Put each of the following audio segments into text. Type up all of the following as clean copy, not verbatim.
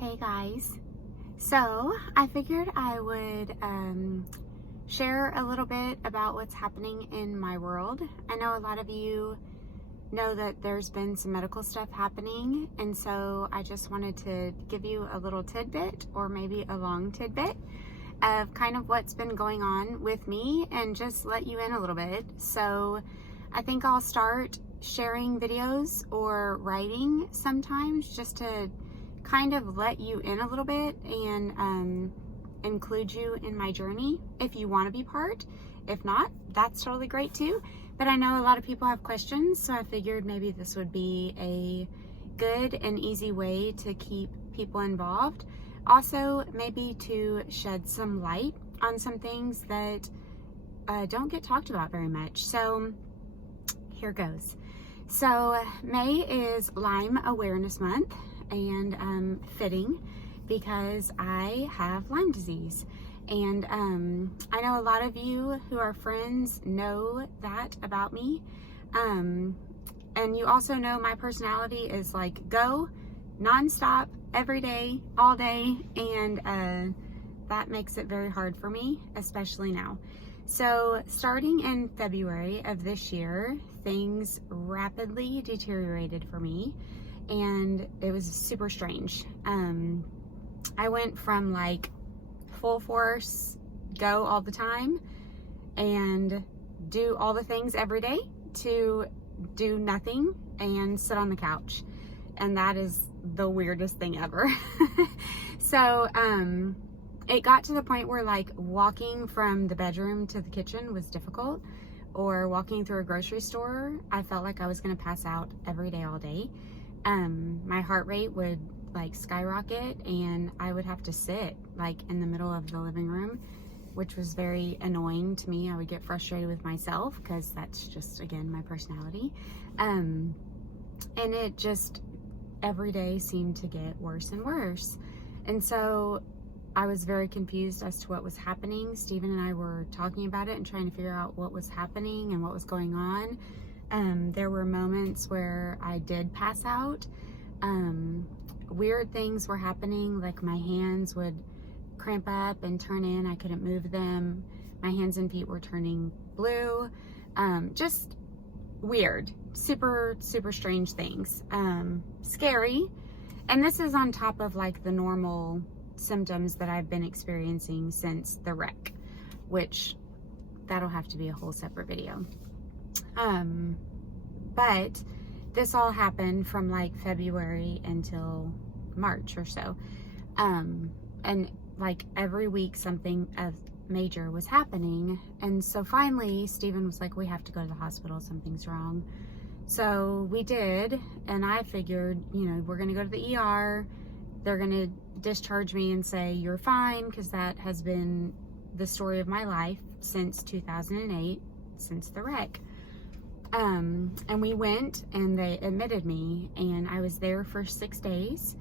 Hey guys, so I figured I would share a little bit about what's happening in my world. I know a lot of you know that there's been some medical stuff happening, and so I just wanted to give you a little tidbit, or maybe a long tidbit, of kind of what's been going on with me and just let you in a little bit. So I think I'll start sharing videos or writing sometimes just to kind of let you in a little bit and include you in my journey if you want to be part. If not, that's totally great too. But I know a lot of people have questions, so I figured maybe this would be a good and easy way to keep people involved. Also, maybe to shed some light on some things that don't get talked about very much. So here goes. So May is Lyme Awareness Month, and fitting because I have Lyme disease. And I know a lot of you who are friends know that about me. And you also know my personality is like go nonstop every day, all day. And that makes it very hard for me, especially now. So starting in February of this year, things rapidly deteriorated for me. And it was super strange. I went from like full force, go all the time, and do all the things every day, to do nothing and sit on the couch. And that is the weirdest thing ever. So it got to the point where like walking from the bedroom to the kitchen was difficult, or walking through a grocery store, I felt like I was gonna pass out every day, all day. My heart rate would like skyrocket, and I would have to sit like in the middle of the living room, which was very annoying to me. I would get frustrated with myself because that's just, again, my personality. And it just every day seemed to get worse and worse. And so I was very confused as to what was happening. Stephen and I were talking about it and trying to figure out what was happening and what was going on. There were moments where I did pass out. Weird things were happening, like my hands would cramp up and turn in. I couldn't move them. My hands and feet were turning blue. Just weird, super, super strange things. Scary. And this is on top of like the normal symptoms that I've been experiencing since the wreck, which that'll have to be a whole separate video. But this all happened from like February until March or so. And like every week something of major was happening. And so finally Stephen was like, we have to go to the hospital, something's wrong. So we did, and I figured, you know, we're gonna go to the ER. They're gonna discharge me and say you're fine, because that has been the story of my life since 2008, since the wreck. And we went and they admitted me, and I was there for 6 days,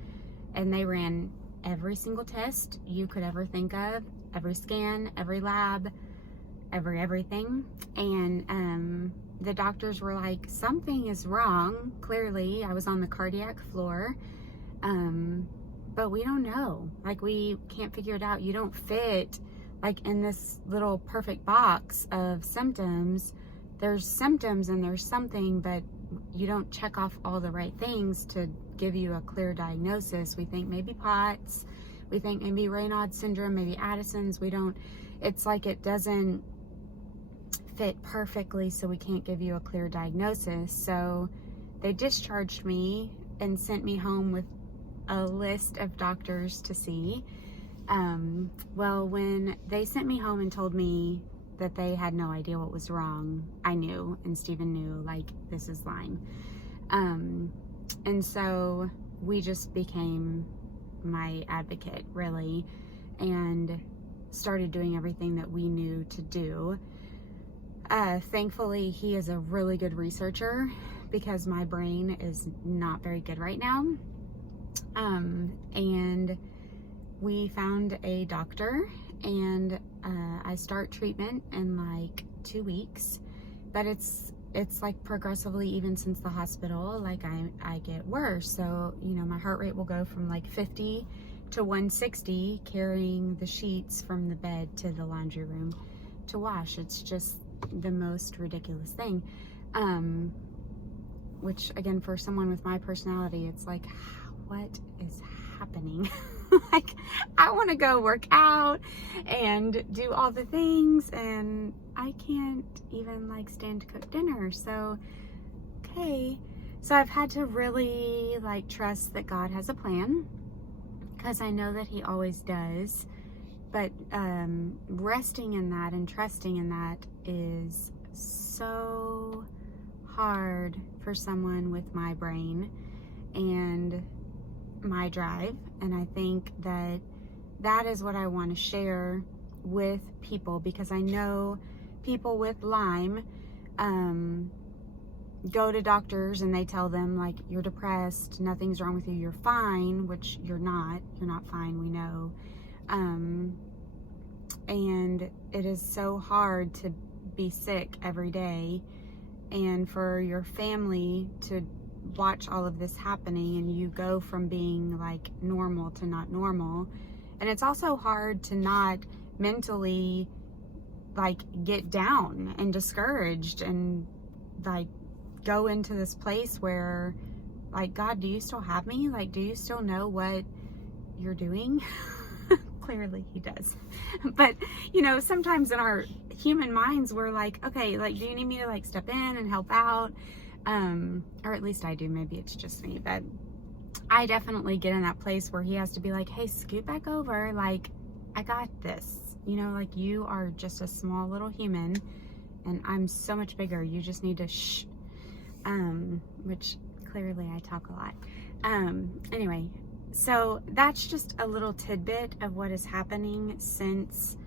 and they ran every single test you could ever think of, every scan, every lab, everything. And the doctors were like, something is wrong. Clearly, I was on the cardiac floor. But we don't know. Like, we can't figure it out. You don't fit like in this little perfect box of symptoms. There's symptoms and there's something, but you don't check off all the right things to give you a clear diagnosis. We think maybe POTS, we think maybe Raynaud's syndrome, maybe Addison's. We don't, it's like it doesn't fit perfectly, so we can't give you a clear diagnosis. So they discharged me and sent me home with a list of doctors to see. Well, when they sent me home and told me that they had no idea what was wrong, I knew, and Stephen knew, like, this is Lyme. And so we just became my advocate, really, and started doing everything that we knew to do. Thankfully, he is a really good researcher, because my brain is not very good right now. And we found a doctor, and I start treatment in like 2 weeks, but it's it's like progressively, even since the hospital, like I get worse. So, you know, my heart rate will go from like 50 to 160 carrying the sheets from the bed to the laundry room to wash. It's just the most ridiculous thing. Which again, for someone with my personality, it's like, what is happening? Like, I want to go work out and do all the things, and I can't even like stand to cook dinner. So, okay. So I've had to really like trust that God has a plan, because I know that He always does. But resting in that and trusting in that is so hard for someone with my brain and my drive. And I think that that is what I want to share with people, because I know people with Lyme go to doctors and they tell them like, you're depressed, nothing's wrong with you, you're fine, which you're not fine, we know. And it is so hard to be sick every day, and for your family to watch all of this happening, and you go from being like normal to not normal. And it's also hard to not mentally like get down and discouraged and like go into this place where like, God, do you still have me? Like, do you still know what you're doing? Clearly He does. But, you know, sometimes in our human minds, we're like, okay, like, do you need me to like step in and help out? Or at least I do. Maybe it's just me, but I definitely get in that place where He has to be like, hey, scoot back over. Like, I got this, you know, like, you are just a small little human and I'm so much bigger. You just need to shh. Which clearly I talk a lot. Anyway, so that's just a little tidbit of what is happening since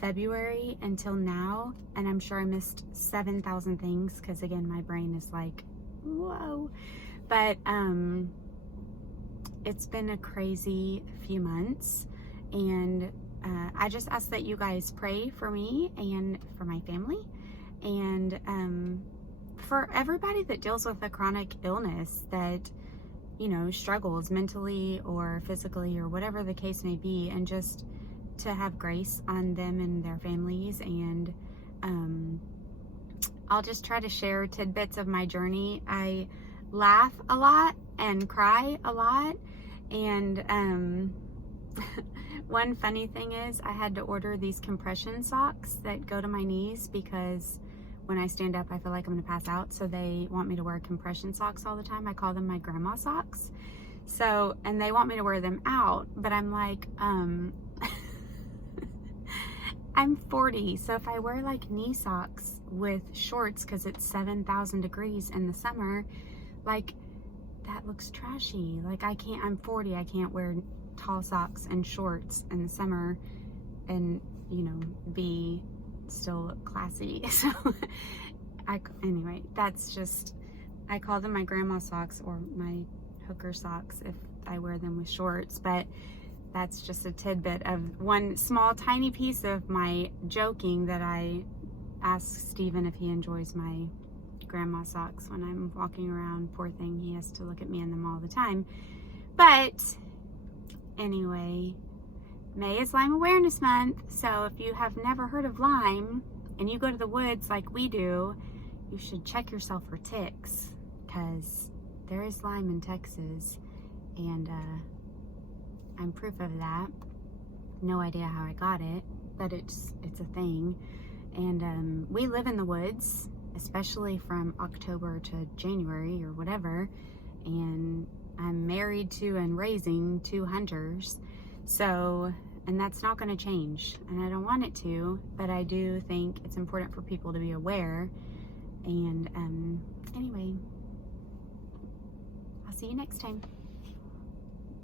February until now. And I'm sure I missed 7,000 things, because again, my brain is like, whoa. But it's been a crazy few months, and I just ask that you guys pray for me and for my family, and for everybody that deals with a chronic illness that, you know, struggles mentally or physically or whatever the case may be, and just to have grace on them and their families. And I'll just try to share tidbits of my journey. I laugh a lot and cry a lot, and one funny thing is I had to order these compression socks that go to my knees, because when I stand up, I feel like I'm gonna pass out. So they want me to wear compression socks all the time. I call them my grandma socks. So, and they want me to wear them out, but I'm like, I'm 40. So if I wear like knee socks with shorts, cause it's 7,000 degrees in the summer, like, that looks trashy. Like, I can't, I'm 40. I can't wear tall socks and shorts in the summer and, you know, be still look classy. So anyway, that's just, I call them my grandma socks or my hooker socks if I wear them with shorts. But that's just a tidbit of one small tiny piece of my joking, that I ask Steven if he enjoys my grandma socks when I'm walking around. Poor thing, he has to look at me in them all the time. But anyway, May is Lyme Awareness Month, so if you have never heard of Lyme and you go to the woods like we do, you should check yourself for ticks, because there is Lyme in Texas, and I'm proof of that. No idea how I got it, but it's a thing. And we live in the woods, especially from October to January or whatever, and I'm married to and raising 2 hunters. So, and that's not going to change, and I don't want it to, but I do think it's important for people to be aware. And anyway, I'll see you next time.